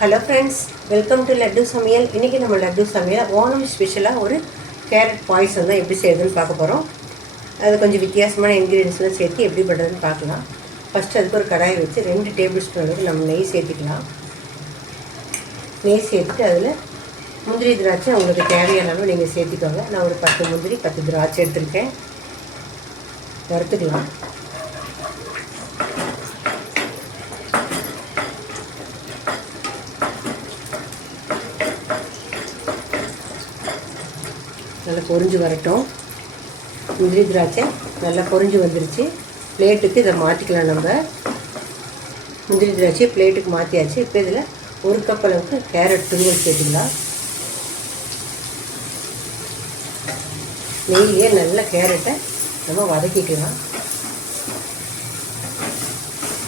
Hello friends, welcome to laddu சமையல். இன்றைக்கி நம்ம லட்டு சமையல் ஓணம் ஸ்பெஷலாக ஒரு கேரட் பாயசம் தான் எப்படி செய்யுதுன்னு பார்க்க போகிறோம். அது கொஞ்சம் வித்தியாசமான இன்க்ரீடியன்ஸ்லாம் சேர்த்து எப்படி பண்ணுறதுன்னு பார்க்கலாம். ஃபஸ்ட்டு அதுக்கு ஒரு கடாயை வச்சு 2 டேபிள் ஸ்பூன் அளவுக்கு நம்ம நெய் சேர்த்துக்கலாம். நெய் சேர்த்துட்டு அதில் முந்திரி திராட்சை உங்களுக்கு தேவையான அளவு நீங்கள் சேர்த்துக்கோங்க. நான் ஒரு 10 முந்திரி 10 திராட்சை எடுத்துருக்கேன். வறுத்துக்கலாம். நல்லா பொரிஞ்சு வரட்டும். முந்திரி திராட்சை நல்லா பொரிஞ்சு வந்துருச்சு. பிளேட்டுக்கு இதை மாற்றிக்கலாம். நம்ம முந்திரி திராட்சை பிளேட்டுக்கு மாற்றியாச்சு. இப்போ இதில் 1 கப் அளவுக்கு கேரட் துருவல் சேர்த்துக்கலாம். நெய்யிலே நல்லா கேரட்டை நம்ம வதக்கிக்கலாம்.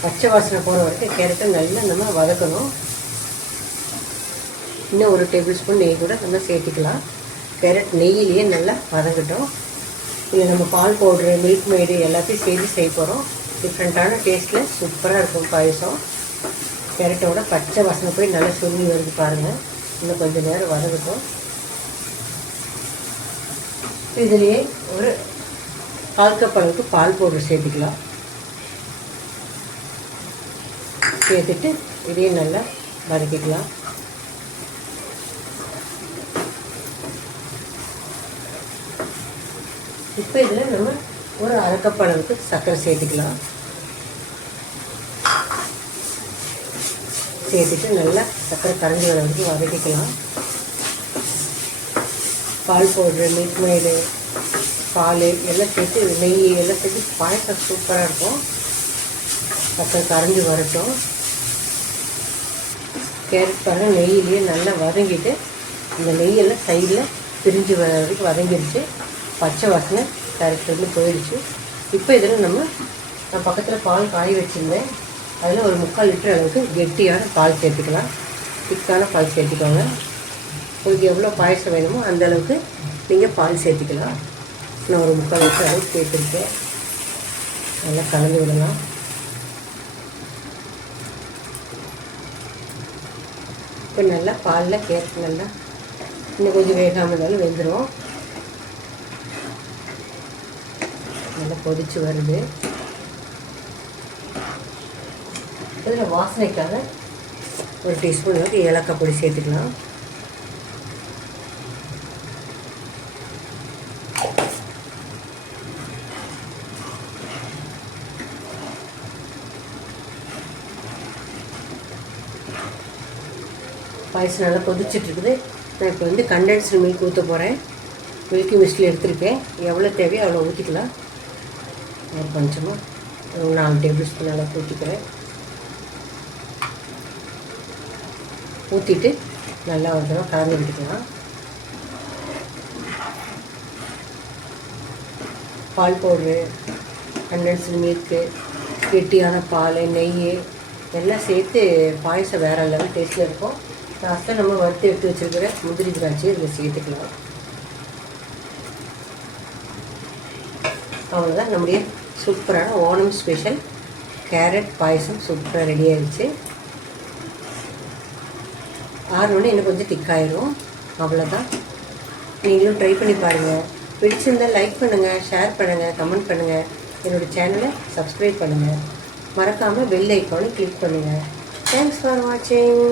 பச்சை வாசனை போகிற வரைக்கும் கேரட்டை நல்லா நம்ம வதக்கணும். இன்னும் 1 டேபிள் ஸ்பூன் நெய் கூட நம்ம சேர்த்துக்கலாம். கேரட் நெய்யிலேயே நல்லா வதங்கட்டும். இல்லை நம்ம பால் பவுட்ரு, மில்க் மேடு எல்லாத்தையும் சேர்த்து செய்ய போகிறோம். டிஃப்ரெண்ட்டான டேஸ்ட்டில் சூப்பராக இருக்கும் பாயசம். கேரட்டோட பச்சை வாசனை போய் நல்லா சுருங்கி வருது பாருங்கள். இன்னும் கொஞ்சம் நேரம் வதங்கட்டும். இதுலேயே ஒரு 1/4 கப் அளவுக்கு பால் பவுட்ரு சேர்த்துக்கலாம். சேர்த்துட்டு இதையும் நல்லா வதக்கிக்கலாம். இப்போ இதில் நம்ம ஒரு 1/2 கப் அளவுக்கு சர்க்கரை சேர்த்துக்கலாம். சேர்த்துட்டு நல்லா சர்க்கரை கரைஞ்சி வர வரைக்கும் வதக்கிக்கலாம். பால் பவுட்ரு, மில்க் மேடு, பால் எல்லாம் சேர்த்து நெய் எல்லாம் சேர்த்து பாயசம் சூப்பராக இருக்கும். சர்க்கரை கரைஞ்சி வரட்டும். கேரட் பாருங்கள் நெய்யிலேயே நல்லா வதங்கிட்டு இந்த நெய்யெல்லாம் சைடில் பிரிஞ்சு வர வரைக்கும் வதங்கிடுச்சு. பச்சை வாசனை கரெக்டாக போயிடுச்சு. இப்போ இதில் நான் பக்கத்தில் பால் காய வச்சுருந்தேன். அதில் ஒரு 3/4 லிட்டர் அளவுக்கு கெட்டியான பால் சேர்த்துக்கலாம். திக்கான பால் சேர்த்துக்கோங்க. உங்களுக்கு எவ்வளோ பாயசம் வேணுமோ அந்த அளவுக்கு நீங்கள் பால் சேர்த்துக்கலாம். நான் ஒரு 3/4 லிட்டர் அளவுக்கு சேர்த்துருக்கேன். நல்லா கலந்து விடலாம். இப்போ நல்லா பாலில் கேரட் நல்லா இன்னும் கொஞ்சம் வேகாமல் இருந்தாலும் வெந்துடும். நல்லா கொதிச்சு வருது. இதில் வாசனைக்காக ஒரு டீஸ்பூன் அளவுக்கு ஏலக்காய் பொடி சேர்த்துக்கலாம். பாயசம் நல்லா கொதிச்சிட்ருக்குது. நான் இப்போ கண்டென்ஸ்டு மில்க் ஊற்ற போகிறேன். மில்கி மிஸ்டில் எடுத்துருக்கேன். எவ்வளோ தேவையோ அவ்வளோ ஊற்றிக்கலாம். ஒரு கொஞ்சமாக ஒரு 4 டேபிள் ஸ்பூன் அளவுக்கு ஊற்றிக்கிறேன். ஊற்றிட்டு நல்லா ஒரு தடவை கலந்து விட்டுக்கலாம். பால் பவுட்ரு, கண்டென்ஸ்டு மில்க்கு, கெட்டியான பால், நெய் எல்லாம் சேர்த்து பாயசம் வேறு லெவல் டேஸ்ட்டில் இருக்கும். லாஸ்ட்டாக நம்ம வறுத்து எடுத்து வச்சுருக்கிற முந்திரி திராட்சை இதில் சேர்த்துக்கலாம். அவ்வளோதான், நம்முடைய சூப்பரான ஓணம் ஸ்பெஷல் கேரட் பாயசம் சூப்பராக ரெடி ஆகிடுச்சு. ஆறுனோடனே இன்னும் கொஞ்சம் திக்காயிரும். அவ்வளோதான். நீங்களும் ட்ரை பண்ணி பாருங்கள். பிடிச்சிருந்தால் லைக் பண்ணுங்கள், ஷேர் பண்ணுங்கள், கமெண்ட் பண்ணுங்கள். என்னோடய சேனலை சப்ஸ்கிரைப் பண்ணுங்கள். மறக்காமல் பெல் ஐக்கானை கிளிக் பண்ணுங்கள். தேங்க்ஸ் ஃபார் வாட்சிங்.